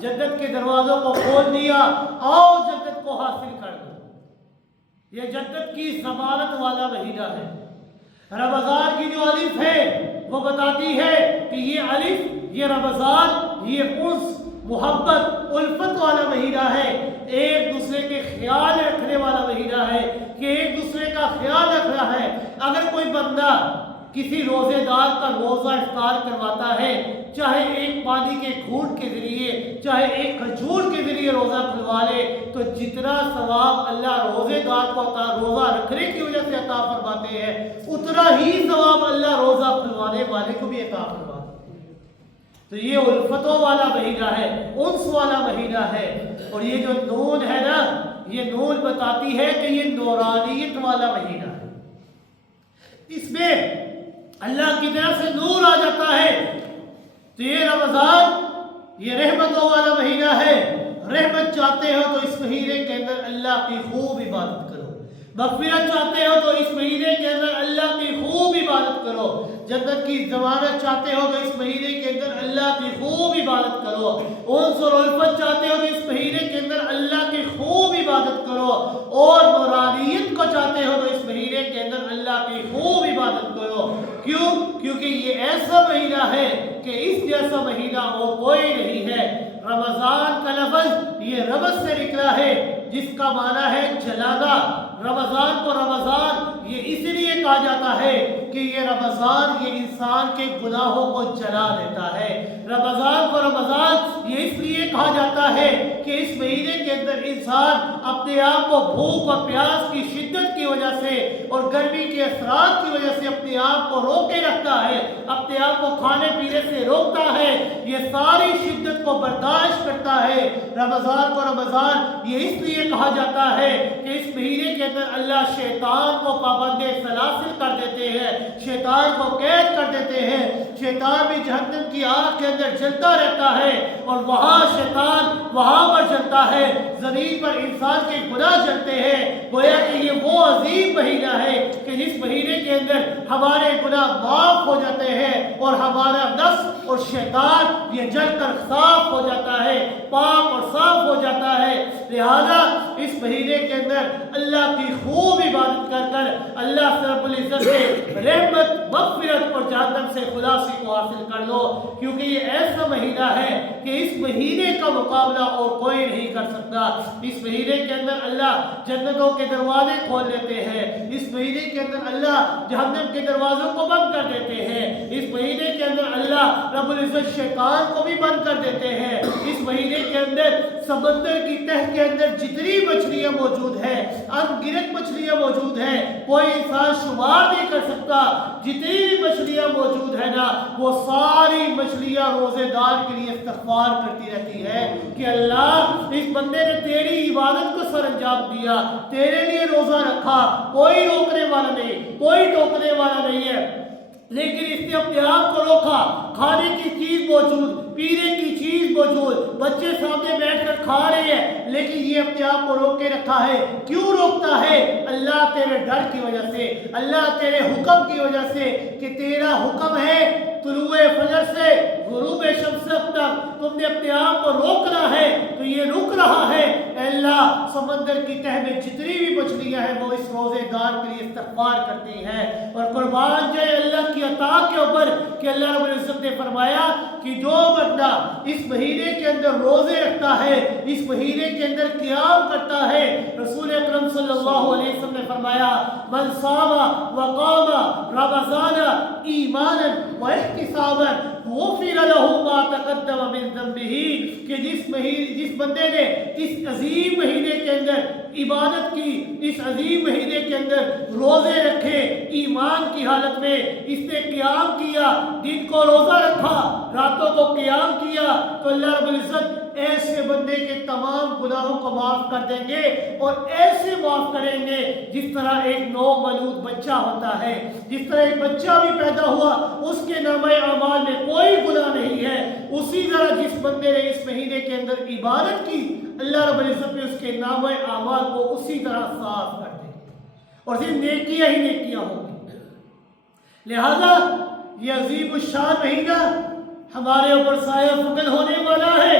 جنت کے دروازوں کو کھول دیا، آؤ جنت کو حاصل کر دو۔ یہ جنت کی ضمانت والا مہینہ ہے۔ رمضان کی جو الف ہے وہ بتاتی ہے کہ یہ الف، یہ رمضان، یہ انس، محبت، الفت والا مہینہ ہے۔ ایک دوسرے کے خیال رکھنے والا مہینہ ہے کہ ایک دوسرے کا خیال رکھ رہا ہے۔ اگر کوئی بندہ کسی روزے دار کا روزہ افطار کرواتا ہے، چاہے ایک پانی کے گھونٹ کے ذریعے، چاہے ایک کھجور کے ذریعے روزہ کھلوا لے، تو جتنا ثواب اللہ روزے دار کو روزہ رکھنے کی وجہ سے عطا فرماتے ہیں، اتنا ہی ثواب اللہ روزہ کھلوانے والے کو بھی عطا فرماتے ہیں۔ تو یہ الفتوں والا مہینہ ہے، انس والا مہینہ ہے۔ اور یہ جو نون ہے نا، یہ نون بتاتی ہے کہ یہ نورانیت والا مہینہ ہے۔ اس میں اللہ کی طرف سے نور آ جاتا ہے۔ تو یہ رمضان یہ رحمتوں والا مہینہ ہے۔ رحمت چاہتے ہو تو اس مہینے کے اندر اللہ کی خوب عبادت کرو، مغفرت چاہتے ہو تو اس مہینے کے اندر اللہ کی خوب عبادت کرو، جنت کی ضمانت چاہتے ہو تو اس مہینے کے اندر اللہ کی خوب عبادت کرو، انس اور الفت چاہتے ہو تو اس مہینے کے اندر اللہ کی خوب عبادت کرو، اور نورانیت کو چاہتے ہو تو اس مہینے کے اندر اللہ کی خوب عبادت کرو۔ کیوں؟ کیونکہ یہ ایسا مہینہ ہے کہ اس جیسا مہینہ وہ کوئی نہیں ہے۔ رمضان کا لفظ یہ رمض سے نکلا ہے، جس کا معنی ہے جلانا۔ رمضان کو رمضان یہ اس لیے کہا جاتا ہے کہ یہ رمضان یہ انسان کے گناہوں کو جلا دیتا ہے۔ رمضان کو رمضان یہ اس لیے کہا جاتا ہے کہ اس مہینے کے اندر انسان اپنے آپ کو بھوک اور پیاس کی شدت کی وجہ سے اور گرمی کے اثرات کی وجہ سے اپنے آپ کو روکے رکھتا ہے، اپنے آپ کو کھانے پینے سے روکتا ہے، یہ ساری شدت کو برداشت کرتا ہے۔ رمضان کو رمضان یہ اس لیے کہا جاتا ہے کہ اس مہینے کے اندر اللہ شیطان کو پابند سلاسل کر دیتے ہیں، شیطان کو قید کر دیتے ہیں۔ شیطان بھی جہنم کی آگ کے اندر جلتا رہتا ہے، اور وہاں شیطان وہاں پر جلتا ہے، زمین پر انسان کے گناہ جلتے ہیں۔ گویا کہ یہ وہ عظیم مہینہ ہے کہ جس مہینے کے اندر ہمارے گناہ معاف ہو جاتے ہیں اور ہمارا نفس اور شیطان یہ جل کر صاف ہو جاتا ہے، پاک اور صاف ہو جاتا ہے۔ لہذا اس مہینے کے اندر اللہ کی خوب عبادت کر کر اللہ رب العزت سے رحمت، مغفرت اور جہنم سے خلاصی کو حاصل کر لو، کیونکہ یہ ایسا مہینہ ہے کہ اس مہینے کا مقابلہ اور کوئی نہیں کر سکتا۔ اس مہینے کے اندر اللہ جنتوں کے دروازے کھول دیتے ہیں، اس مہینے کے اندر اللہ جہنم کے دروازوں کو بند کر دیتے ہیں، اس مہینے کے اندر اللہ رب العزت شیطان کو بھی بند کر دیتے ہیں۔ اس مہینے کے اندر سمندر کی تہ کے اندر جتنی مچھلیاں موجود ہیں، ان گنت مچھلیاں موجود ہیں، کوئی انسان شمار نہیں کر سکتا۔ جتنی بھی مچھلیاں موجود ہیں نا، وہ ساری مچھلیاں روزے دار کے لیے استغفار کرتی رہتی ہے کہ اللہ اس بندے نے تیری عبادت کو سر انجام دیا، تیرے لیے روزہ رکھا، کوئی روکنے والا نہیں، کوئی ٹوکنے والا نہیں ہے، لیکن اس نے اپنے آپ کو روکا۔ کھانے کی چیز موجود، پینے کی چیز موجود، بچے سامنے بیٹھ کر کھا رہے ہیں، لیکن یہ اپنے آپ کو روک کے رکھا ہے۔ کیوں روکتا ہے؟ اللہ تیرے ڈر کی وجہ سے، اللہ تیرے حکم کی وجہ سے، کہ تیرا حکم ہے طلوع فجر سے غروب شمس تک تم نے اپنے آپ کو روکنا ہے تو یہ رک رہا ہے۔ اے اللہ سمندر کی تہ میں جتنی بھی مچھلیاں ہیں وہ اس روزے دار کے لیے استغفار کرتی ہیں، اور قربان جائے اللہ کی عطا کے اوپر کہ اللہ رب العزت نے فرمایا کہ جو بندہ اس مہینے کے اندر روزے رکھتا ہے، اس مہینے کے اندر قیام کرتا ہے، رسول اکرم صلی اللہ علیہ وسلم نے فرمایا من صام وقام رمضان ایمانا واحتسابا غفر له ما تقدم من ذنبه، کہ جس بندے نے اس عظیم مہینے کے اندر عبادت کی، اس عظیم مہینے کے اندر روزے رکھے ایمان کی حالت میں، اس نے قیام کیا، دن کو روزہ رکھا، راتوں کو قیام کیا، تو اللہ رب العزت ایسے بندے کے تمام گناہوں کو معاف کر دیں گے، اور ایسے معاف کریں گے جس طرح ایک نو مولود بچہ ہوتا ہے، جس طرح ایک بچہ بھی پیدا ہوا اس کے نامہ اعمال میں کوئی گناہ نہیں ہے، اسی طرح جس بندے نے اس مہینے کے اندر عبادت کی اللہ رب العزت نے اس کے نامہ اعمال کو اسی طرح صاف کر دیں گے، اور صرف نیکیاں ہی نیکیاں ہوں گی۔ لہذا یہ عظیم الشان مہینہ ہمارے اوپر سایہ فکن ہونے والا ہے،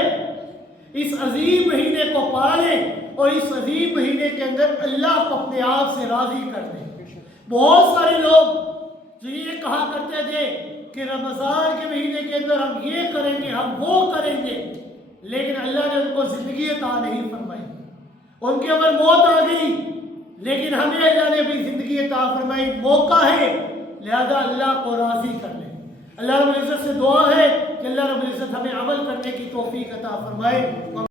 اس عظیم مہینے کو پالیں اور اس عظیم مہینے کے اندر اللہ کو اپنے آپ سے راضی کر دیں۔ بہت سارے لوگ جو یہ کہا کرتے تھے کہ رمضان کے مہینے کے اندر ہم یہ کریں گے، ہم وہ کریں گے، لیکن اللہ نے ان کو زندگی عطا نہیں فرمائی، ان کے اوپر موت آ گئی، لیکن ہمیں اللہ نے بھی زندگی عطا فرمائی، موقع ہے، لہذا اللہ کو راضی کر لیں۔ اللہ رب العزت سے دعا ہے کہ اللہ رب العزت ہمیں عمل کرنے کی توفیق عطا فرمائے۔